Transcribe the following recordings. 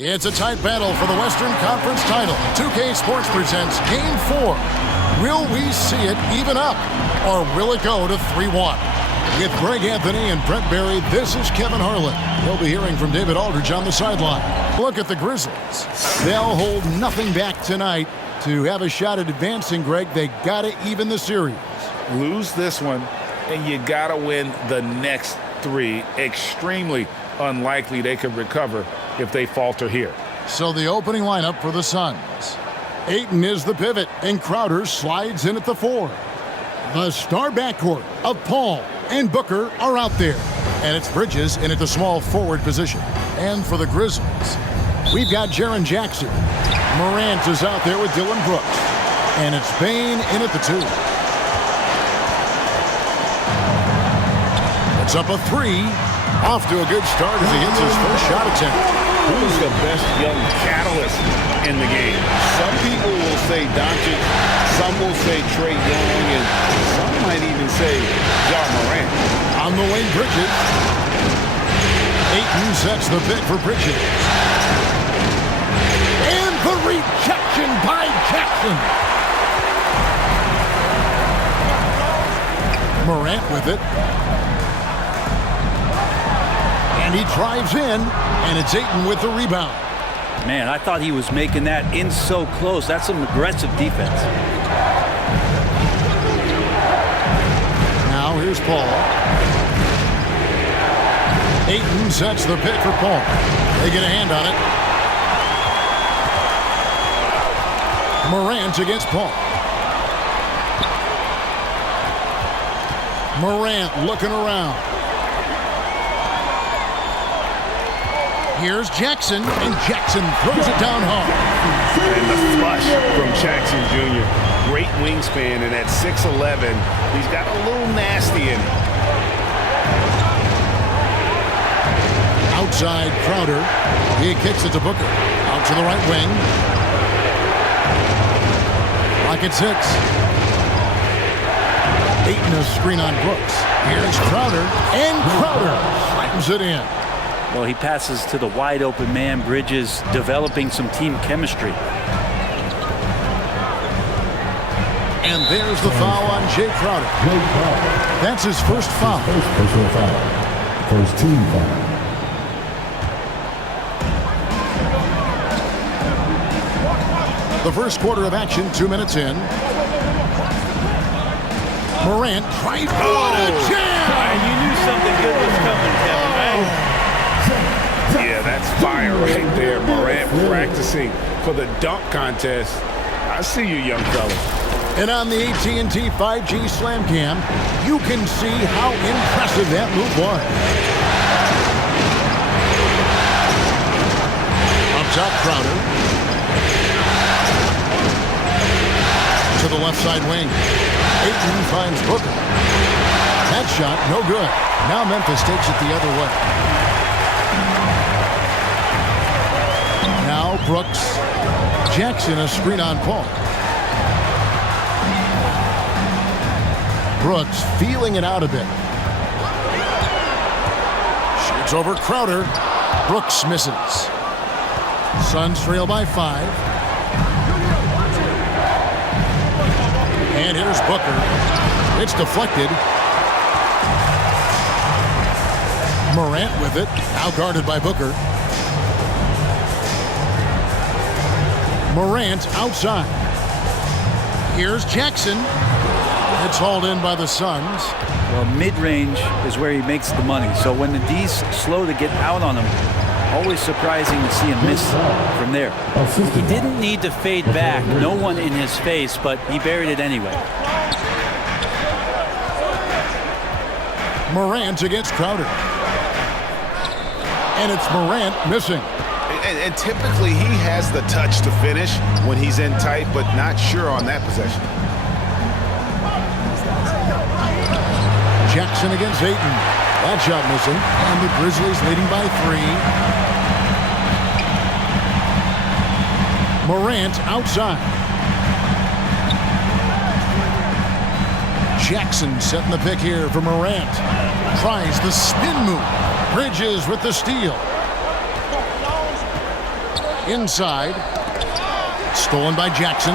It's a tight battle for the Western Conference title. 2K Sports presents Game 4. Will we see it even up, or will it go to 3-1? With Greg Anthony and Brent Barry, this is Kevin Harlan. You'll be hearing from David Aldridge on the sideline. Look at the Grizzlies. They'll hold nothing back tonight to have a shot at advancing, Greg. They got to even the series. Lose this one, and you got to win the next three. Extremely unlikely they could recover if they falter here. So the opening lineup for the Suns. Ayton is the pivot, and Crowder slides in at the 4. The star backcourt of Paul and Booker are out there. And it's Bridges in at the small forward position. And for the Grizzlies, we've got Jaren Jackson. Morant is out there with Dylan Brooks. And it's Bane in at the 2. It's up a 3. Off to a good start as he hits his first shot attempt. Who's the best young catalyst in the game? Some people will say Doncic, some will say Trae Young, and some might even say Ja Morant. On the wing, Bridges. Ayton sets the pick for Bridges. And the rejection by Jackson. Morant with it. And he drives in, and it's Ayton with the rebound. Man, I thought he was making that in so close. That's some aggressive defense. Now here's Paul. Ayton sets the pick for Paul. They get a hand on it. Morant against Paul. Morant looking around. Here's Jackson, and Jackson throws it down hard. And the flush from Jackson Jr. Great wingspan, and at 6'11", he's got a little nasty in him. Outside Crowder. He kicks it to Booker. Out to the right wing. Rocket 6. Ayton a screen on Brooks. Here's Crowder, and Crowder slams it in. Well, he passes to the wide-open man. Bridges developing some team chemistry. And there's the foul on Jay Crowder. That's his first foul. Personal foul. First team foul. The first quarter of action, 2 minutes in. Morant drives. What a jam! You knew something good was coming, Kevin, right? Yeah, that's fire right there. Morant practicing for the dunk contest. I see you, young fella. And on the AT&T 5G Slam Cam, you can see how impressive that move was. Up top, Crowder. To the left side wing. Ayton finds Booker. That shot, no good. Now Memphis takes it the other way. Now Brooks. Jackson a screen on Paul. Brooks feeling it out a bit. Shoots over Crowder. Brooks misses. Suns trail by 5. And here's Booker. It's deflected. Morant with it. Now guarded by Booker. Morant outside. Here's Jackson. It's hauled in by the Suns. Well, mid-range is where he makes the money. So when the D's slow to get out on him, always surprising to see him miss from there. He didn't need to fade back. No one in his face, but he buried it anyway. Morant against Crowder. And it's Morant missing. And typically he has the touch to finish when he's in tight, but not sure on that possession. Jackson against Ayton. That shot missing. And the Grizzlies leading by 3. Morant outside. Jackson setting the pick here for Morant. Tries the spin move. Bridges with the steal. Inside. Stolen by Jackson.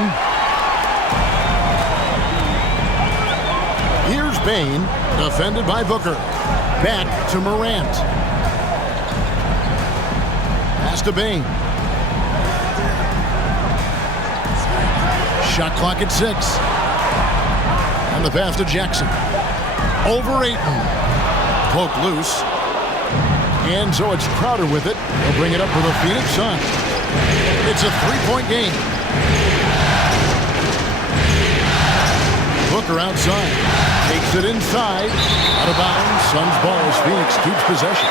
Here's Bain. Defended by Booker. Back to Morant. Pass to Bain. Shot clock at 6. And the pass to Jackson. Over Ayton. Poke loose. And so it's Crowder with it. He'll bring it up for the Phoenix Suns. It's a 3-point game. Booker outside. Takes it inside. Out of bounds. Suns ball as Phoenix keeps possession.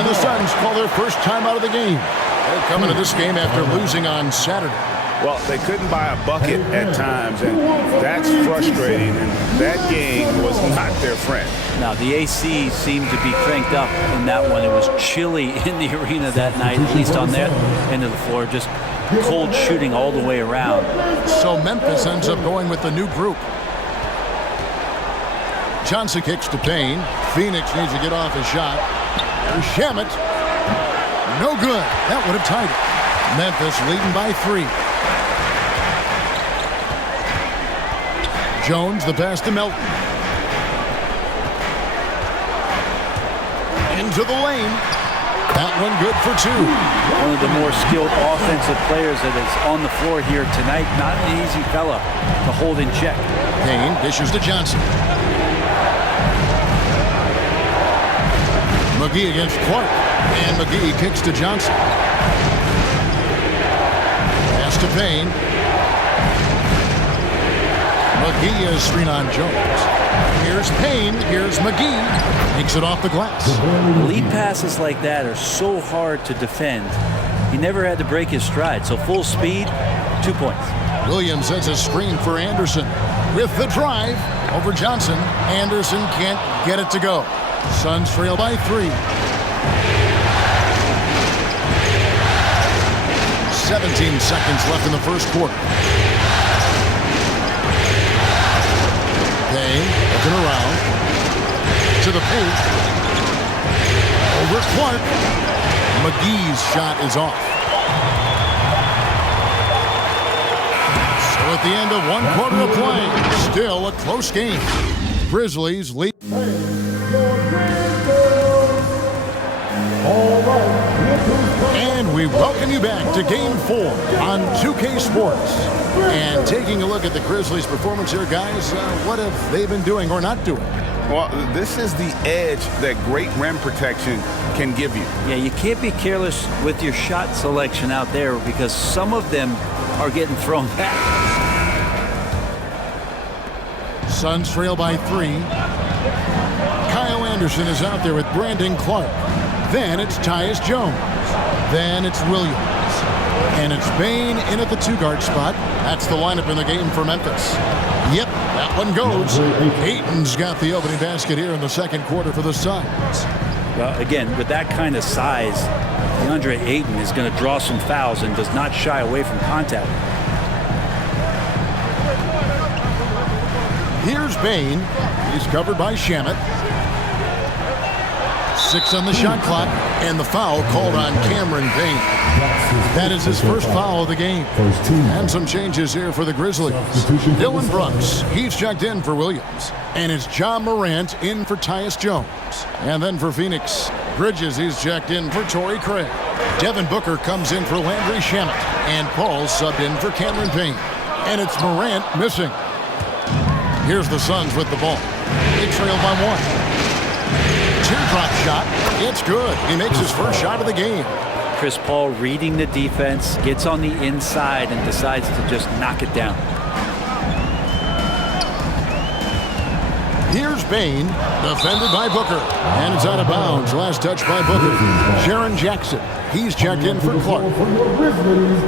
And the Suns call their first time out of the game. They're coming to this game after losing on Saturday. Well, they couldn't buy a bucket at times, and that's frustrating. And that game was not their friend. Now, the AC seemed to be cranked up in that one. It was chilly in the arena that night, at least on that end of the floor. Just cold shooting all the way around. So Memphis ends up going with the new group. Johnson kicks to Payne. Phoenix needs to get off his shot. There's Shamet. No good. That would have tied it. Memphis leading by 3. Jones, the pass to Melton. Into the lane. That one good for 2. One of the more skilled offensive players that is on the floor here tonight. Not an easy fella to hold in check. Payne dishes to Johnson. McGee against Clark. And McGee kicks to Johnson. Pass to Payne. McGee is screen on Jones. Here's Payne. Here's McGee. Takes it off the glass. Lead passes like that are so hard to defend. He never had to break his stride. So full speed, 2 points. Williams sets a screen for Anderson. With the drive over Johnson. Anderson can't get it to go. Suns trail by 3. 17 seconds left in the first quarter. Payne looking around. To the paint. Over Clark. McGee's shot is off. So at the end of 1 quarter of play, still a close game. Grizzlies lead. And we welcome you back to Game 4 on 2K Sports. And taking a look at the Grizzlies' performance here, guys, what have they been doing or not doing? Well, this is the edge that great rim protection can give you. Yeah, you can't be careless with your shot selection out there because some of them are getting thrown back. Suns trail by 3. Kyle Anderson is out there with Brandon Clark. Then it's Tyus Jones. Then it's Williams. And it's Bain in at the 2-guard spot. That's the lineup in the game for Memphis. Yep, that one goes. Ayton's got the opening basket here in the second quarter for the Suns. Well, again, with that kind of size, DeAndre Ayton is going to draw some fouls and does not shy away from contact. Here's Bain. He's covered by Shamet. 6 on the shot clock, and the foul called on Cameron Payne. That is his first foul of the game. And some changes here for the Grizzlies. Dylan Brooks, he's checked in for Williams. And it's John Morant in for Tyus Jones. And then for Phoenix, Bridges, he's checked in for Torrey Craig. Devin Booker comes in for Landry Shamet. And Paul subbed in for Cameron Payne. And it's Morant missing. Here's the Suns with the ball. They trail by 1. Teardrop shot. It's good. He makes his first shot of the game. Chris Paul reading the defense, gets on the inside and decides to just knock it down. Here's Bain, defended by Booker. And it's out of bounds. Last touch by Booker. Jaren Jackson. He's checked in for Clark. For the Grizzlies,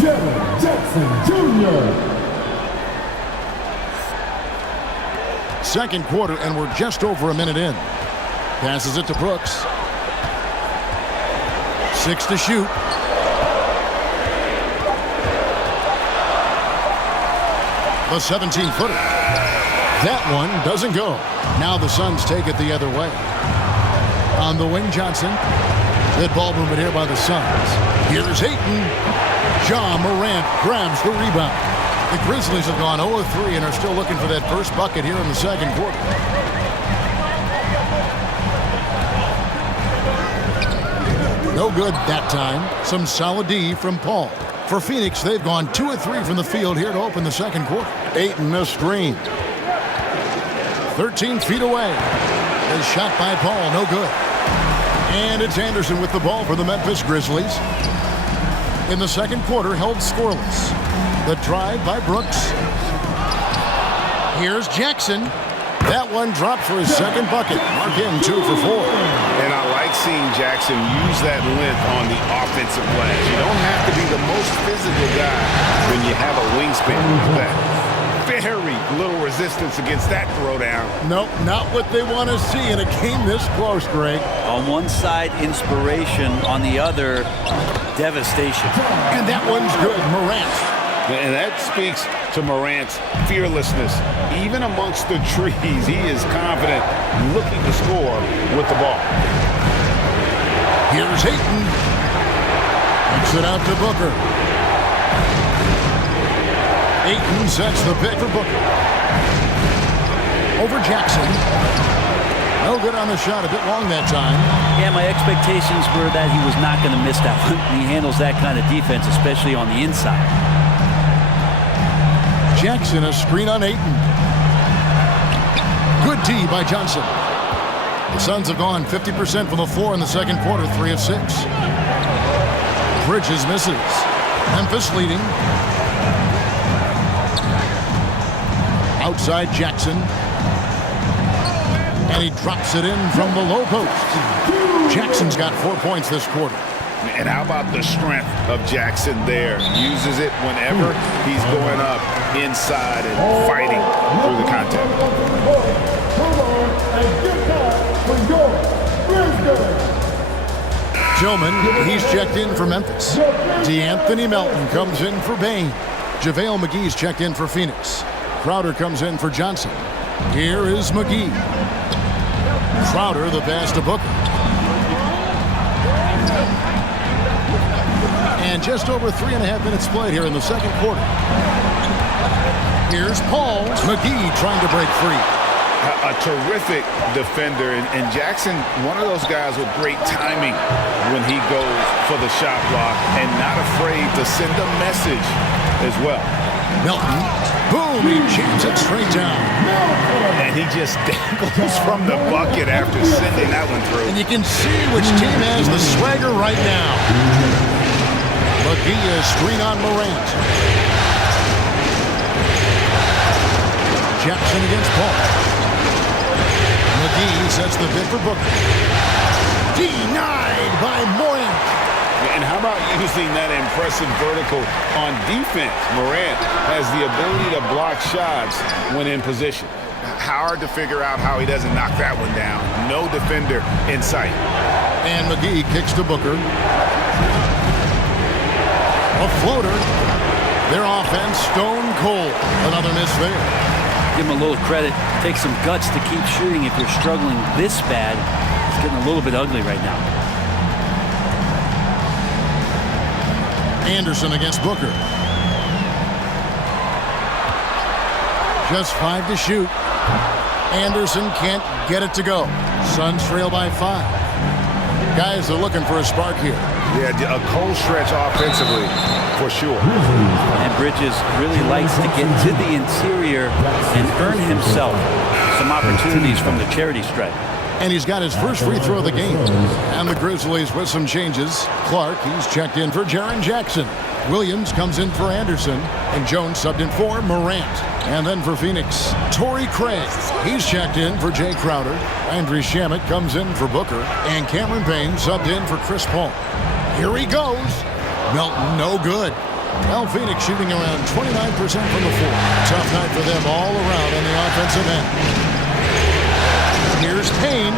Jaren Jackson Jr. Second quarter, and we're just over a minute in. Passes it to Brooks. 6 to shoot. The 17-footer. That one doesn't go. Now the Suns take it the other way. On the wing, Johnson. Good ball movement here by the Suns. Here's Ayton. Ja Morant grabs the rebound. The Grizzlies have gone 0-3 and are still looking for that first bucket here in the second quarter. No good that time. Some solid D from Paul. For Phoenix, they've gone 2 of 3 from the field here to open the second quarter. Ayton, a screen. 13 feet away. A shot by Paul, no good. And it's Anderson with the ball for the Memphis Grizzlies. In the second quarter, held scoreless. The drive by Brooks. Here's Jackson. That one dropped for his second bucket. Mark him 2 for 4. And I like seeing Jackson use that length on the offensive glass. You don't have to be the most physical guy when you have a wingspan like that. Very little resistance against that throwdown. Nope, not what they want to see in a game this close, Greg. On one side, inspiration. On the other, devastation. And that one's good. Morant. And that speaks to Morant's fearlessness. Even amongst the trees, he is confident, looking to score with the ball. Here's Ayton. Kicks it out to Booker. Ayton sets the pick for Booker. Over Jackson. No good on the shot. A bit long that time. Yeah, my expectations were that he was not going to miss that one. He handles that kind of defense, especially on the inside. Jackson, a screen on Ayton. Good D by Johnson. The Suns have gone 50% from the floor in the second quarter, 3 of 6. Bridges misses. Memphis leading. Outside Jackson. And he drops it in from the low post. Jackson's got 4 points this quarter. And how about the strength of Jackson there? Uses it whenever he's going up inside and fighting through the contact. Tillman, he's checked in for Memphis. D'Anthony Melton comes in for Bain. JaVale McGee's checked in for Phoenix. Crowder comes in for Johnson. Here is McGee. Crowder, the pass to Booker. And just over 3.5 minutes played here in the second quarter. Here's Paul. McGee trying to break free. A terrific defender. And Jackson, one of those guys with great timing when he goes for the shot block and not afraid to send a message as well. Melton. Boom. He jams it straight down. And he just dangles from the bucket after sending that one through. And you can see which team has the swagger right now. McGee, a screen on Morant. Jackson against Paul. McGee sets the bid for Booker. Denied by Morant. And how about using that impressive vertical on defense? Morant has the ability to block shots when in position. Hard to figure out how he doesn't knock that one down. No defender in sight. And McGee kicks to Booker. A floater. Their offense stone cold. Another miss there. Give him a little credit. Take some guts to keep shooting if you're struggling this bad. It's getting a little bit ugly right now. Anderson against Booker. Just 5 to shoot. Anderson can't get it to go. Suns trail by 5. Guys are looking for a spark here. Yeah, a cold stretch offensively, for sure. And Bridges really likes to get to the interior and earn himself some opportunities from the charity stripe. And he's got his first free throw of the game. And the Grizzlies with some changes. Clark, he's checked in for Jaren Jackson. Williams comes in for Anderson. And Jones subbed in for Morant. And then for Phoenix, Torrey Craig. He's checked in for Jay Crowder. Andrew Shamet comes in for Booker. And Cameron Payne subbed in for Chris Paul. Here he goes. Melton, no good. Well, Phoenix shooting around 29% from the floor. Tough night for them all around on the offensive end. Here's Payne.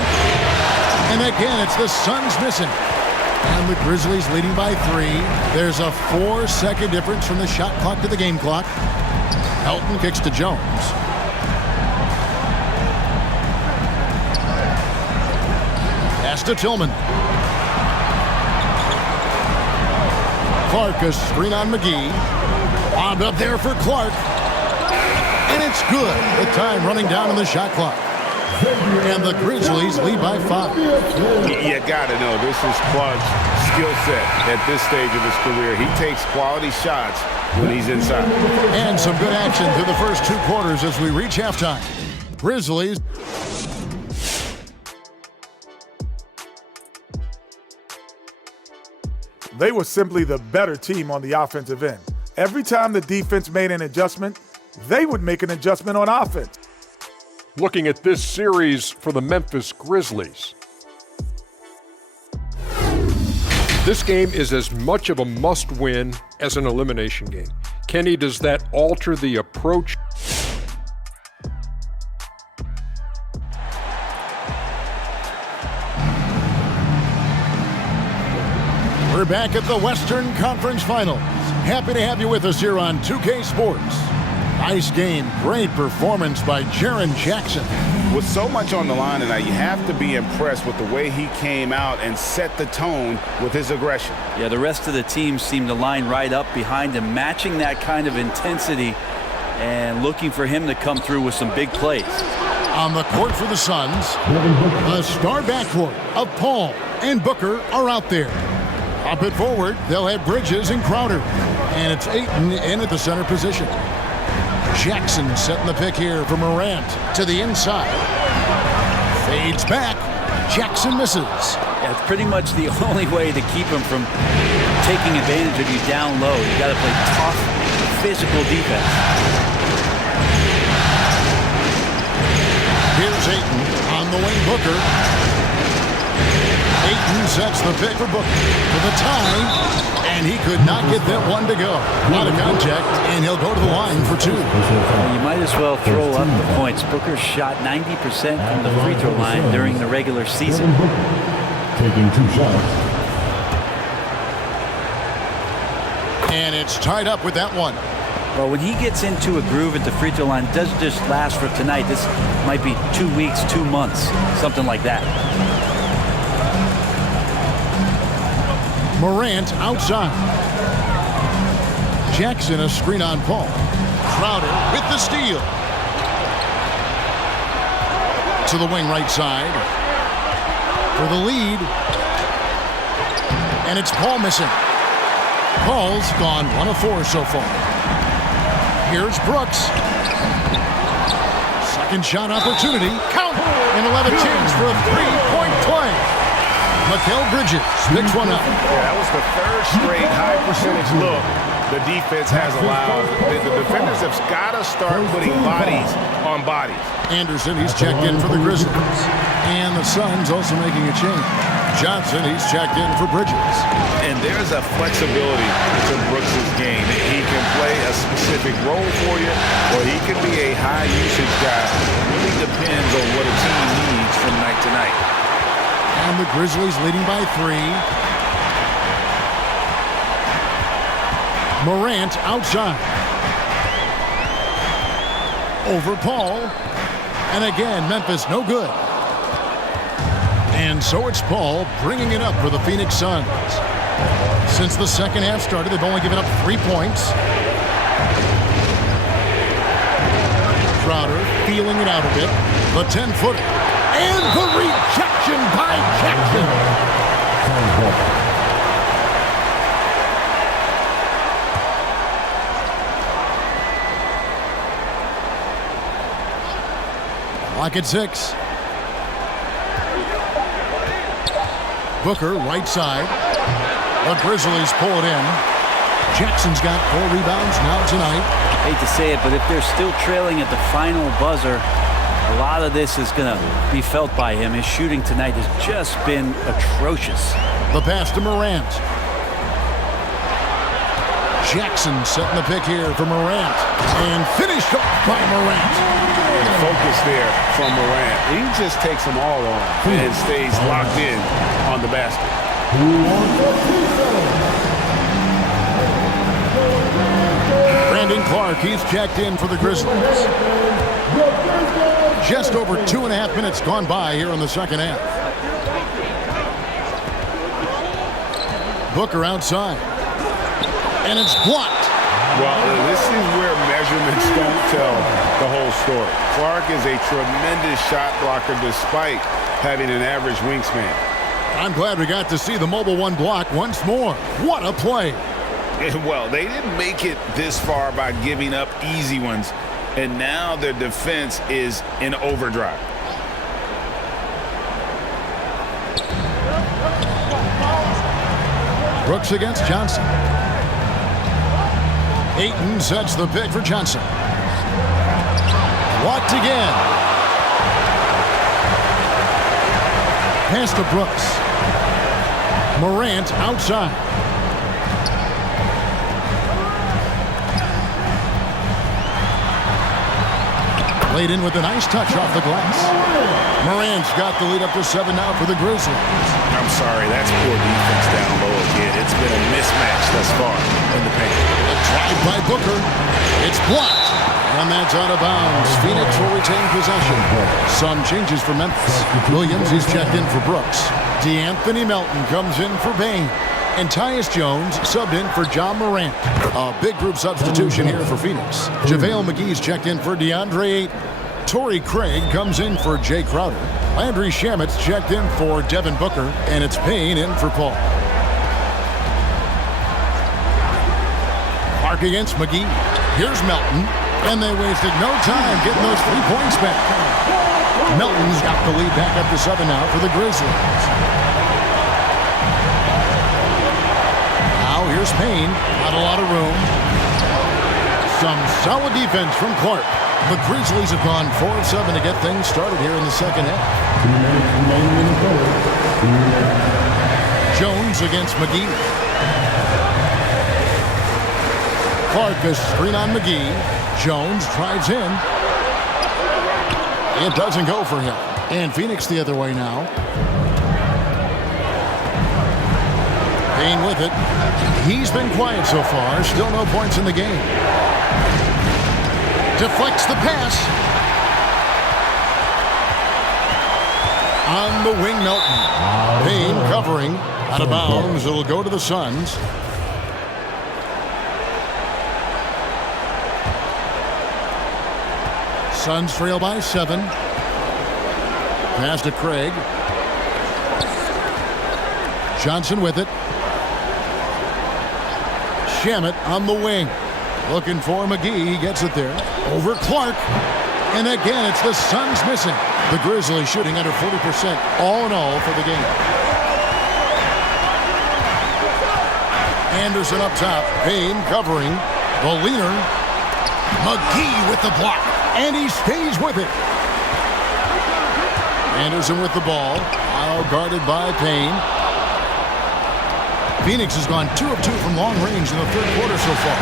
And again, it's the Suns missing. And the Grizzlies leading by 3. There's a 4-second difference from the shot clock to the game clock. Elton kicks to Jones. Pass to Tillman. Clark, a screen on McGee. Wound up there for Clark. And it's good. The time running down on the shot clock. And the Grizzlies lead by 5. You got to know this is Clark's skill set at this stage of his career. He takes quality shots when he's inside. And some good action through the first 2 quarters as we reach halftime. Grizzlies. They were simply the better team on the offensive end. Every time the defense made an adjustment, they would make an adjustment on offense. Looking at this series for the Memphis Grizzlies. This game is as much of a must-win as an elimination game. Kenny, does that alter the approach? We're back at the Western Conference Finals. Happy to have you with us here on 2K Sports. Nice game, great performance by Jaren Jackson. With so much on the line tonight, you have to be impressed with the way he came out and set the tone with his aggression. Yeah, the rest of the team seemed to line right up behind him, matching that kind of intensity and looking for him to come through with some big plays. On the court for the Suns, the star backcourt of Paul and Booker are out there. Up it forward, they'll have Bridges and Crowder. And it's Ayton in at the center position. Jackson setting the pick here for Morant to the inside. Fades back. Jackson misses. Yeah, it's pretty much the only way to keep him from taking advantage of you down low. You got to play tough, physical defense. Here's Ayton on the wing. Booker. Ayton sets the pick for Booker for the time, and he could not get that one to go. Out of contact, and he'll go to the line for 2. Well, you might as well throw up the points. Booker shot 90% from the free throw line during the regular season. Taking 2 shots. And it's tied up with that one. Well, when he gets into a groove at the free throw line, it doesn't just last for tonight. This might be 2 weeks, 2 months, something like that. Morant outside. Jackson a screen on Paul. Crowder with the steal. To the wing right side. For the lead. And it's Paul missing. Paul's gone 1 of 4 so far. Here's Brooks. Second shot opportunity. Count. And 11 chance for a 3-point play. Mikal Bridges picks one up. Yeah, that was the 3rd straight high percentage look the defense has allowed. The defenders have got to start putting bodies on bodies. Anderson, he's checked in for the Grizzlies. And the Suns also making a change. Johnson, he's checked in for Bridges. And there's a flexibility to Brooks' game. He can play a specific role for you, or he can be a high usage guy. It really depends on what a team needs from night to night. And the Grizzlies leading by 3. Morant outside. Over Paul. And again, Memphis no good. And so it's Paul bringing it up for the Phoenix Suns. Since the second half started, they've only given up 3 points. Crowder feeling it out a bit. The 10-footer. And the rejection by Jackson. Clock at 6. Booker, right side. The Grizzlies pull it in. Jackson's got 4 rebounds now tonight. Hate to say it, but if they're still trailing at the final buzzer, a lot of this is going to be felt by him. His shooting tonight has just been atrocious. The pass to Morant. Jackson setting the pick here for Morant. And finished off by Morant. Focus there from Morant. He just takes them all on and stays locked in on the basket. Brandon Clark, he's checked in for the Grizzlies. Just over 2.5 minutes gone by here in the second half. Booker outside. and it's blocked. Well, this is where measurements don't tell the whole story. Clark is a tremendous shot blocker despite having an average wingspan. I'm glad we got to see the mobile one block once more. What a play. Well, they didn't make it this far by giving up easy ones, and now their defense is in overdrive. Brooks against Johnson. Ayton sets the pick for Johnson. Blocked again. Pass to Brooks. Morant outside. Laid in with a nice touch off the glass. Morant's got the lead up to 7 now for the Grizzlies. I'm sorry, that's poor defense down low again. It's been a mismatch thus far in the paint. A drive by Booker. It's blocked. And that's out of bounds. Phoenix will retain possession. Some changes for Memphis. Williams is checked in for Brooks. DeAnthony Melton comes in for Payne. And Tyus Jones subbed in for John Morant. A big group substitution here for Phoenix. JaVale McGee's checked in for DeAndre Ayton. Torrey Craig comes in for Jay Crowder. Landry Shamit's checked in for Devin Booker. And it's Payne in for Paul. Clark against McGee. Here's Melton. And they wasted no time getting those 3 points back. Melton's got the lead back up to 7 now for the Grizzlies. Now here's Payne. Not a lot of room. Some solid defense from Clark. The Grizzlies have gone 4 of 7 to get things started here in the second half. Jones against McGee. Clark a screen on McGee. Jones drives in. It doesn't go for him. And Phoenix the other way now. Payne with it. He's been quiet so far. Still no points in the game. Deflects the pass. On the wing, Melton. Payne covering. Out of bounds. It'll go to the Suns. Suns trail by 7. Pass to Craig. Johnson with it. Shamet on the wing. Looking for McGee. He gets it there. Over Clark. And again, it's the Suns missing. The Grizzlies shooting under 40% all in all for the game. Anderson up top. Payne covering. The leaner. McGee with the block. And he stays with it. Anderson with the ball. Now guarded by Payne. Phoenix has gone 2 of 2 from long range in the third quarter so far.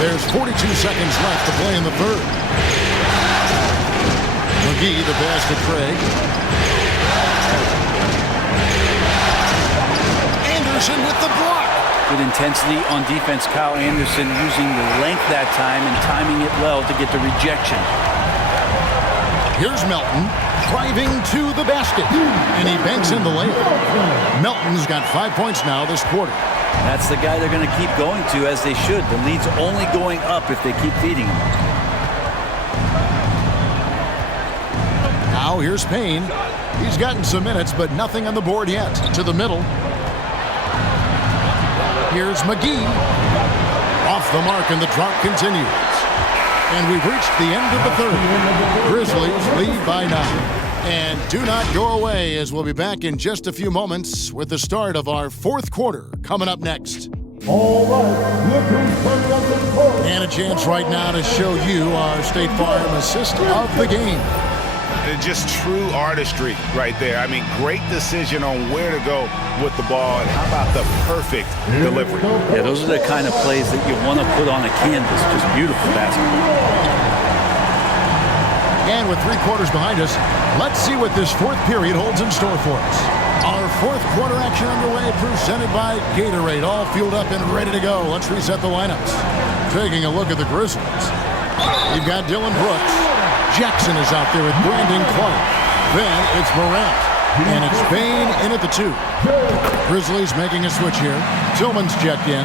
There's 42 seconds left to play in the third. McGee, the pass to Craig. Anderson with the block. Good intensity on defense. Kyle Anderson using the length that time and timing it well to get the rejection. Here's Melton driving to the basket. And he banks in the layup. Melton's got 5 points now this quarter. That's the guy they're going to keep going to, as they should. The lead's only going up if they keep feeding him. Now here's Payne. He's gotten some minutes, but nothing on the board yet. To the middle. Here's McGee. Off the mark, and the drought continues. And we've reached the end of the third. Grizzlies lead by 9. And do not go away, as we'll be back in just a few moments with the start of our fourth quarter coming up next. All right, look who's coming up in court. And a chance right now to show you our State Farm assist of the game. Just true artistry right there. I mean, great decision on where to go with the ball, and how about the perfect delivery? Yeah, those are the kind of plays that you want to put on a canvas. Just beautiful basketball. And with 3 quarters behind us, let's see what this fourth period holds in store for us. Our fourth quarter action underway, presented by Gatorade, all fueled up and ready to go. Let's reset the lineups. Taking a look at the Grizzlies. You've got Dylan Brooks. Jackson is out there with Brandon Clark. Then it's Morant. And it's Bain in at the 2. Grizzlies making a switch here. Tillman's checked in.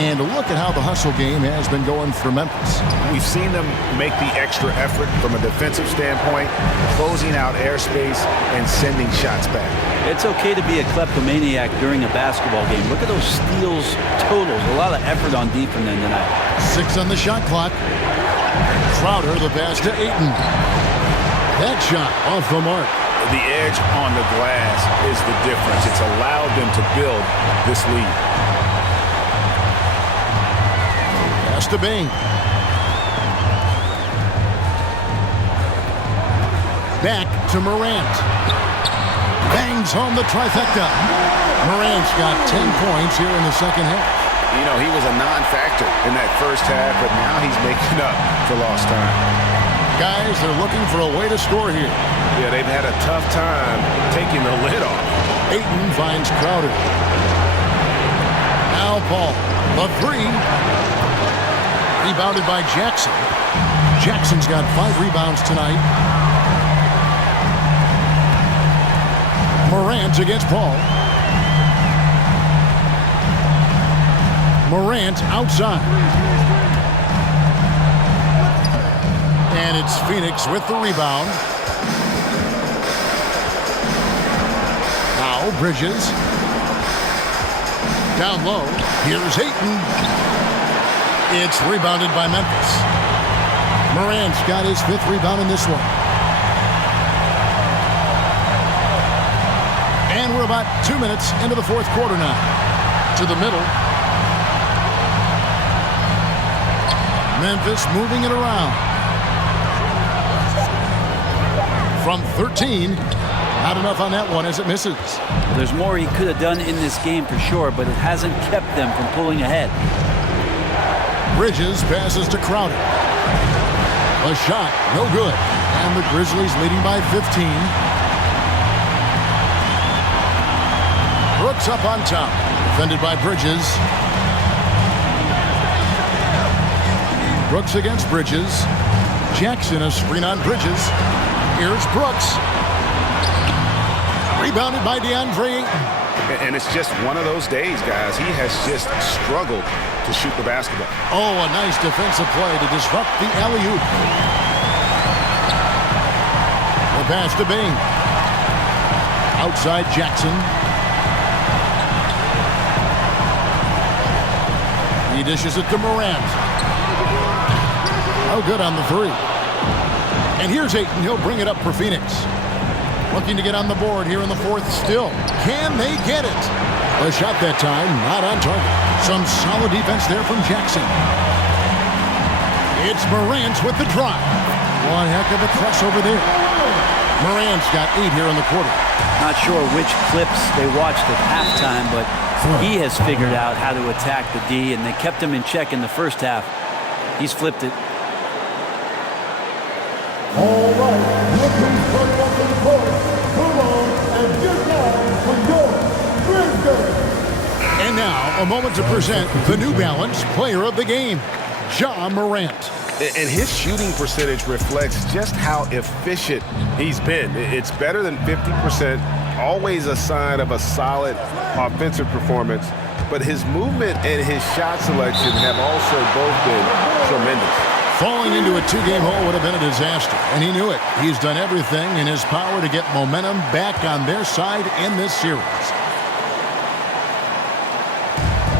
And look at how the hustle game has been going for Memphis. We've seen them make the extra effort from a defensive standpoint, closing out airspace and sending shots back. It's okay to be a kleptomaniac during a basketball game. Look at those steals totals. A lot of effort on defense tonight. 6 on the shot clock. Crowder, the pass to Ayton. That shot off the mark. The edge on the glass is the difference. It's allowed them to build this lead. Pass to Bain. Back to Morant. Bangs home the trifecta. Morant's got 10 points here in the second half. You know, he was a non-factor in that first half, but now he's making up for lost time. Guys, they're looking for a way to score here. Yeah, they've had a tough time taking the lid off. Ayton finds Crowder. Now Paul. The 3. Rebounded by Jackson. Jackson's got 5 rebounds tonight. Morant against Paul. Morant outside. And it's Phoenix with the rebound. Now Bridges. Down low. Here's Ayton. It's rebounded by Memphis. Morant's got his 5th rebound in this one. And we're about 2 minutes into the 4th quarter now. To the middle. Memphis moving it around. From 13. Not enough on that one as it misses. There's more he could have done in this game for sure, but it hasn't kept them from pulling ahead. Bridges passes to Crowder. A shot, no good. And the Grizzlies leading by 15. Brooks up on top. Defended by Bridges. Brooks against Bridges. Jackson a screen on Bridges. Here's Brooks. Rebounded by DeAndre Ayton. And it's just one of those days, guys. He has just struggled to shoot the basketball. Oh, a nice defensive play to disrupt the alley-oop. The pass to Bain. Outside Jackson. He dishes it to Morant. Oh, good on the 3. And here's Ayton. He'll bring it up for Phoenix. Looking to get on the board here in the 4th still. Can they get it? A shot that time, not on target. Some solid defense there from Jackson. It's Morant with the drive. One heck of a press over there. Morant's got 8 here in the quarter. Not sure which clips they watched at halftime, but he has figured out how to attack the D, and they kept him in check in the first half. He's flipped it. All right, looking straight up in the court. Come on and get down for your Grizzlies. And now, a moment to present the New Balance Player of the Game, Ja Morant. And his shooting percentage reflects just how efficient he's been. It's better than 50%, always a sign of a solid offensive performance. But his movement and his shot selection have also both been tremendous. Falling into a 2-game hole would have been a disaster, and he knew it. He's done everything in his power to get momentum back on their side in this series.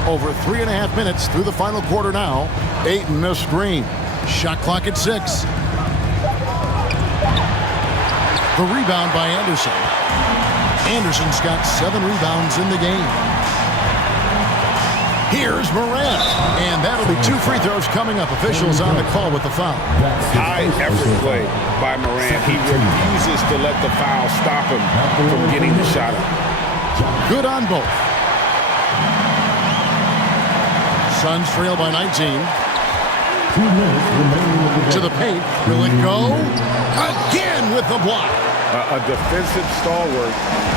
Over 3.5 minutes through the final quarter now. Ayton a screen. Shot clock at 6. The rebound by Anderson. Anderson's got 7 rebounds in the game. Here's Morant. And that'll be 2 free throws coming up. Officials on the call with the foul. High effort play by Morant. He refuses to let the foul stop him from getting the shot up. Good on both. Suns trail by 19. 2 minutes remaining. To the paint. Will it go? Again with the block. A defensive stalwart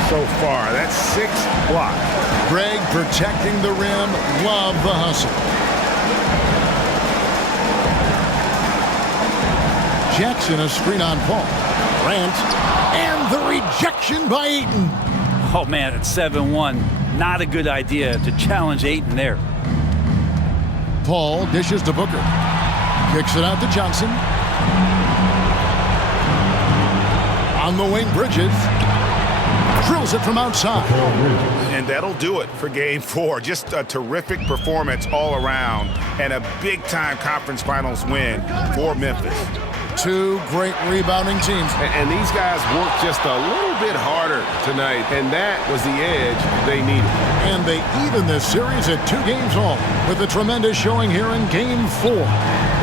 so far. That's 6 blocks. Greg protecting the rim. Love the hustle. Jackson a screen on Paul. Grant And the rejection by Ayton. Oh, man, it's 7-1. Not a good idea to challenge Ayton there. Paul dishes to Booker. Kicks it out to Johnson. On the wing, Bridges. Drills it from outside. And that'll do it for Game 4. Just a terrific performance all around and a big-time conference finals win for Memphis. Two great rebounding teams. And these guys worked just a little bit harder tonight, and that was the edge they needed. And they even this series at 2 games all with a tremendous showing here in Game 4.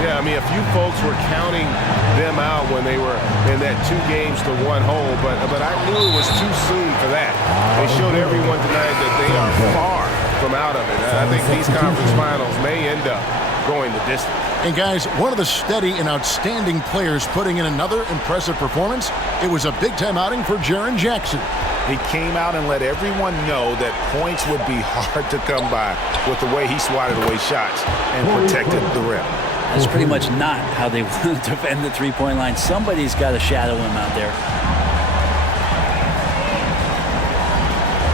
Yeah, I mean, a few folks were counting them out when they were in that 2 games to 1 hole, but I knew it was too soon for that. They showed everyone tonight that they are far from out of it. I think these conference finals may end up going the distance. And guys, one of the steady and outstanding players putting in another impressive performance, it was a big-time outing for Jaren Jackson. He came out and let everyone know that points would be hard to come by with the way he swatted away shots and protected the rim. That's pretty much not how they want to defend the three-point line. Somebody's got to shadow him out there.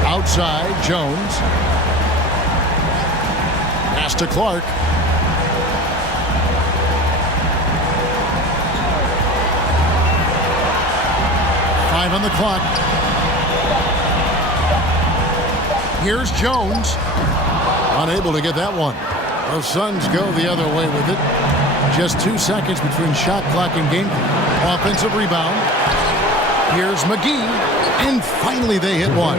Outside, Jones. Pass to Clark. Five on the clock. Here's Jones. Unable to get that one. The Suns go the other way with it. Just 2 seconds between shot clock and game. Offensive rebound. Here's McGee. And finally they hit one.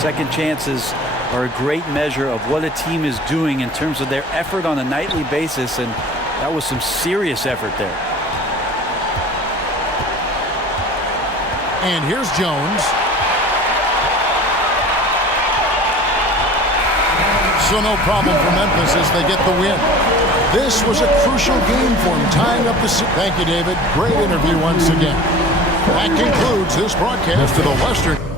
Second chances are a great measure of what a team is doing in terms of their effort on a nightly basis, and that was some serious effort there. And here's Jones. So no problem for Memphis as they get the win. This was a crucial game for him, tying up the... Thank you, David. Great interview once again. That concludes this broadcast of the Western...